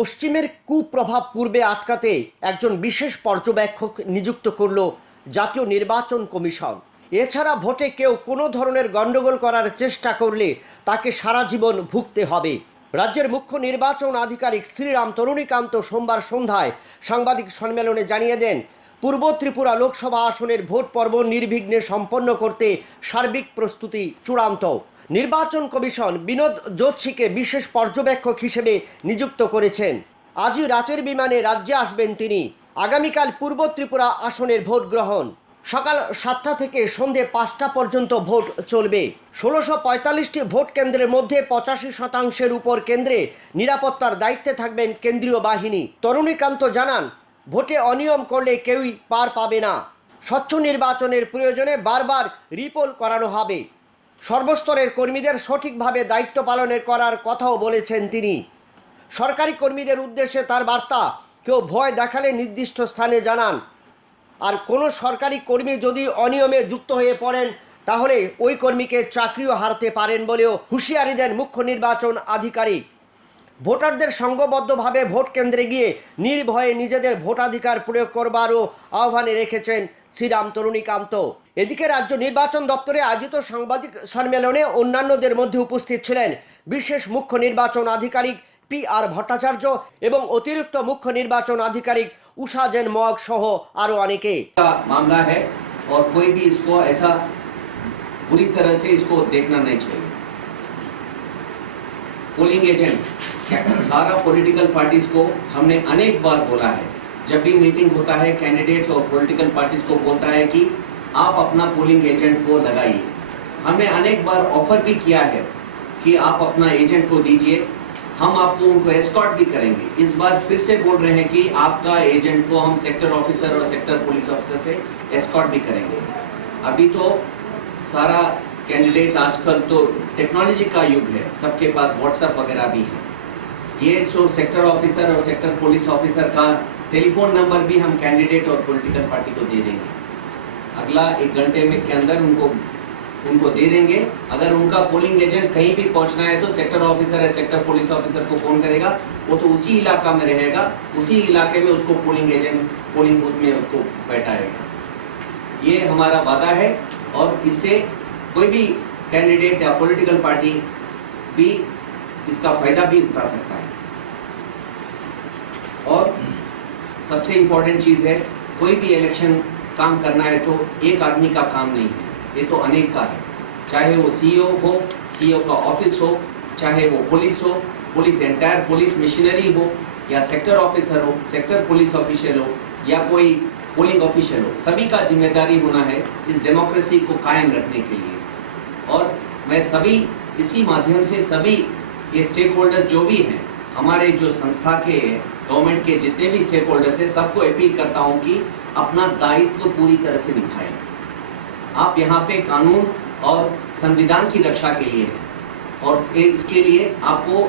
পশ্চিমের কুপ্রভাব পূর্বে আটকাতে একজন বিশেষ পর্যবেক্ষক নিযুক্ত করল জাতীয় নির্বাচন কমিশন। এছাড়া ভোটে কেউ কোনো ধরনের গণ্ডগোল করার চেষ্টা করলে তাকে সারা জীবন ভুগতে হবে। রাজ্যের মুখ্য নির্বাচন আধিকারিক শ্রীরাম তরুণীকান্ত সোমবার সন্ধ্যায় সাংবাদিক সম্মেলনে জানিয়ে দেন, পূর্ব ত্রিপুরা লোকসভা আসনের ভোট পর্ব নির্বিঘ্নে সম্পন্ন করতে সার্বিক প্রস্তুতি চূড়ান্ত। নির্বাচন কমিশন বিনোদ যোশীকে বিশেষ পর্যবেক্ষক হিসেবে নিযুক্ত করেছেন। আজই রাতের বিমানে রাজ্যে আসবেন তিনি। আগামীকাল পূর্ব ত্রিপুরা আসনের ভোট গ্রহণ। সকাল 7টা থেকে সন্ধে 5টা পর্যন্ত ভোট চলবে। 1645টি ভোট কেন্দ্রের মধ্যে 85% উপর কেন্দ্রে নিরাপত্তার দায়িত্বে থাকবেন কেন্দ্রীয় বাহিনী। তরুণীকান্ত জানান, ভোটে অনিয়ম করলে কেউই পার পাবে না। স্বচ্ছ নির্বাচনের প্রয়োজনে বারবার রিপোল করানো হবে। সর্বস্তরের কর্মীদের সঠিকভাবে দায়িত্ব পালনের করার কথাও বলেছেন তিনি। সরকারি কর্মীদের উদ্দেশ্যে তার বার্তা, কেউ ভয় দেখালে নির্দিষ্ট স্থানে জানান। আর কোনো সরকারি কর্মী যদি অনিয়মে যুক্ত হয়ে পড়েন তাহলে ওই কর্মীকে চাকরিও হারাতে পারেন বলেও হুঁশিয়ারি দেন মুখ্য নির্বাচন আধিকারিক। ভোটারদের সংঘবদ্ধভাবে ভোট কেন্দ্রে গিয়ে নির্ভয়ে নিজেদের ভোটাধিকার প্রয়োগ করবারও আহ্বানে রেখেছেন শ্রীরাম তরুণীকান্ত। এদিকে রাজ্য নির্বাচন দপ্তরে আয়োজিত সাংবাদিক সম্মেলনে অন্যান্যদের মধ্যে উপস্থিত ছিলেন বিশেষ মুখ্য নির্বাচন আধিকারিক PR ভট্টাচার্য এবং অতিরিক্ত মুখ্য নির্বাচন আধিকারিক उषा जैन मॉग सह आरो अनेके। मामला है और कोई भी इसको ऐसा बुरी तरह से इसको देखना नहीं चाहिए। पोलिंग एजेंट सारा पॉलिटिकल पार्टीज को हमने अनेक बार बोला है, जब भी मीटिंग होता है कैंडिडेट्स और पॉलिटिकल पार्टीज को बोलता है कि आप अपना पोलिंग एजेंट को लगाइए। हमने अनेक बार ऑफर भी किया है कि आप अपना एजेंट को दीजिए, हम आपको उनको एस्कॉर्ट भी करेंगे। इस बार फिर से बोल रहे हैं कि आपका एजेंट को हम सेक्टर ऑफिसर और सेक्टर पुलिस ऑफिसर से एस्कॉर्ट भी करेंगे। अभी तो सारा कैंडिडेट्स आजकल तो टेक्नोलॉजी का युग है, सबके पास व्हाट्सएप वगैरह भी है। ये जो सेक्टर ऑफिसर और सेक्टर पुलिस ऑफिसर का टेलीफोन नंबर भी हम कैंडिडेट और पॉलिटिकल पार्टी को दे देंगे। अगला 1 घंटे में के अंदर उनको दे देंगे। अगर उनका पोलिंग एजेंट कहीं भी पहुंचना है तो सेक्टर ऑफिसर या सेक्टर पुलिस ऑफिसर को फोन करेगा, वो तो उसी इलाका में रहेगा, उसी इलाके में उसको पोलिंग एजेंट पोलिंग बूथ में उसको बैठाएगा। ये हमारा वादा है और इससे कोई भी कैंडिडेट या पॉलिटिकल पार्टी भी इसका फायदा भी उठा सकता है। और सबसे इम्पोर्टेंट चीज है, कोई भी इलेक्शन काम करना है तो एक आदमी का काम नहीं है, ये तो अनेक का है। चाहे वो CEO हो, CEO का ऑफिस हो, चाहे वो पुलिस हो, पुलिस एंटायर पुलिस मशीनरी हो, या सेक्टर ऑफिसर हो, सेक्टर पुलिस ऑफिशियल हो, या कोई पोलिंग ऑफिशियल हो, सभी का जिम्मेदारी होना है इस डेमोक्रेसी को कायम रखने के लिए। और मैं सभी इसी माध्यम से सभी ये स्टेक होल्डर्स जो भी हैं, हमारे जो संस्था के गवर्नमेंट के जितने भी स्टेक होल्डर्स हैं, सबको अपील करता हूँ कि अपना दायित्व पूरी तरह से निभाएं। आप यहाँ पे कानून और संविधान की रक्षा के लिए हैं और इसके लिए आपको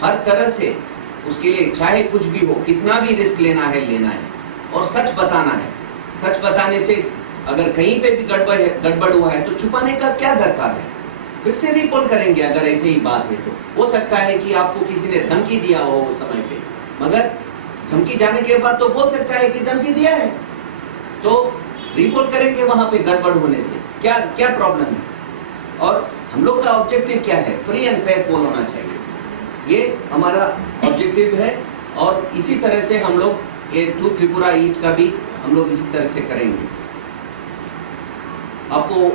हर तरह से उसके लिए चाहे कुछ भी हो, कितना भी रिस्क लेना है और सच बताना है। सच बताने से अगर कहीं पे भी गड़बड़ हुआ है तो छुपाने का क्या दरकार है, फिर से रिपोल करेंगे। अगर ऐसे ही बात है तो हो सकता है कि आपको किसी ने धमकी दिया हो उस समय पे, मगर धमकी जाने के बाद तो बोल सकता है कि धमकी दिया है, तो रिपोल करेंगे वहां पे गड़बड़ होने से क्या प्रॉब्लम है। और हम लोग का ऑब्जेक्टिव क्या है, फ्री एंड फेयर पोल होना चाहिए, ये हमारा ऑब्जेक्टिव है। और इसी तरह से हम लोग ये 2 त्रिपुरा ईस्ट का भी हम लोग इसी तरह से करेंगे। आपको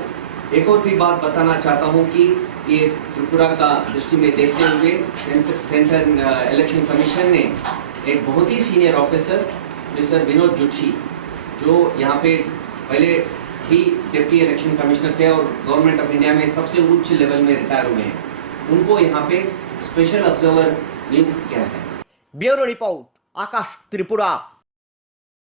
एक और भी बात बताना चाहता हूँ कि ये त्रिपुरा का दृष्टि में देखते हुए सेंट्रल इलेक्शन कमीशन ने एक बहुत ही senior officer mister Vinod Joshi, जो यहाँ पे पहले भी डिप्टी इलेक्शन कमिश्नर थे और गवर्नमेंट ऑफ इंडिया में सबसे उच्च लेवल में रिटायर हुए हैं, उनको यहाँ पे स्पेशल ऑब्जर्वर नियुक्त किया है। ब्यूरो रिपोर्ट, आकाश त्रिपुरा।